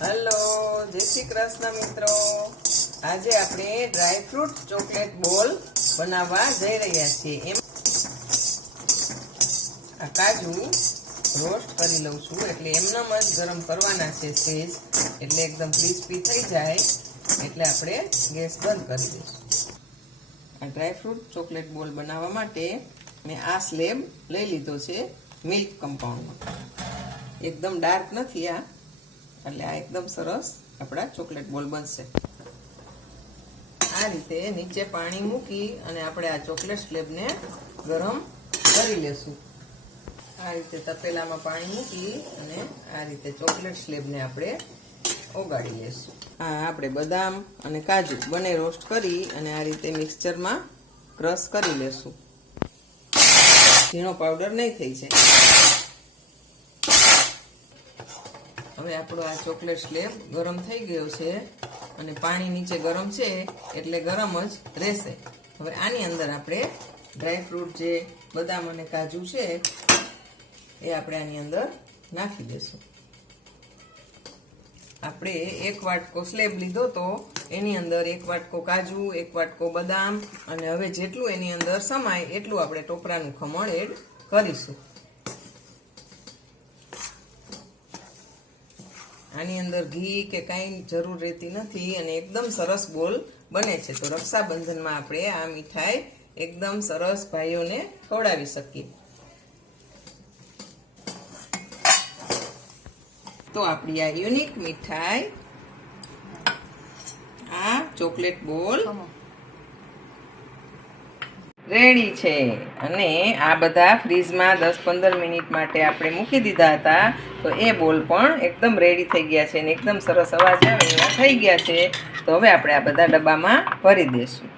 Hello, જય શ્રી કૃષ્ણ મિત્રો. આજે આપણે ડ્રાય ફ્રૂટ ચોકલેટ બોલ બનાવવા જઈ રહ્યા છીએ. એમ આ કાજુ રોસ્ટ કરી લઉં છું, એટલે એમનેમ જ ગરમ કરવાના છે સેજ, એટલે એકદમ ક્રિસ્પી થઈ જાય. એટલે આપણે ગેસ બંધ કરી દઈશું. આ ડ્રાય ફ્રૂટ ચોકલેટ બોલ બનાવવા માટે મેં આ સ્લેબ લઈ લીધો છે મિલ્ક કમ્પાઉન્ડમાં. એકદમ ડાર્ક નથી આ, એટલે આ એકદમ સરસ આપણા ચોકલેટ બોલ બનશે. આ રીતે નીચે પાણી મૂકી અને આપણે આ ચોકલેટ સ્લેબને ગરમ કરી લેશું. આ રીતે તપેલામાં પાણી મૂકી અને આ રીતે ચોકલેટ સ્લેબને આપણે ઓગાળી લેશું. આ આપણે બદામ અને કાજુ બંને રોસ્ટ કરી અને આ રીતે મિક્સચરમાં ક્રશ કરી લેશું. ઝીણો પાવડર નહીં થઈ જાય. હવે આપણો આ ચોકલેટ સ્લેબ ગરમ થઈ ગયો છે અને પાણી નીચે ગરમ છે એટલે ગરમ જ રહેશે. હવે આની અંદર આપણે ડ્રાય ફ્રૂટ જે બદામ અને કાજુ છે એ આપણે આની અંદર નાખી દઈશું. આપણે એક વાટકો સ્લેબ લીધો તો એની અંદર એક વાટકો કાજુ, એક વાટકો બદામ અને હવે જેટલું એની અંદર સમાય એટલું આપણે ટોપરાનું ખમણ એડ કરીશું. આની અંદર ઘી કે કાંઈ જરૂર રહેતી નથી અને એકદમ સરસ બોલ બને છે. તો રક્ષાબંધનમાં આપણે આ મીઠાઈ એકદમ સરસ ભાઈઓને ખવડાવી શકીએ. તો આપણી આ યુનિક મીઠાઈ, આ ચોકલેટ બોલ રેડી છે. અને આ બધા ફ્રીજમાં 10-15 મિનિટ માટે આપણે મૂકી દીધા હતા, તો એ બોલ પણ એકદમ રેડી થઈ ગયા છે અને એકદમ સરસ અવાજ આવે એવા થઈ ગયા છે. તો હવે આપણે આ બધા ડબ્બામાં ભરી દઈશું.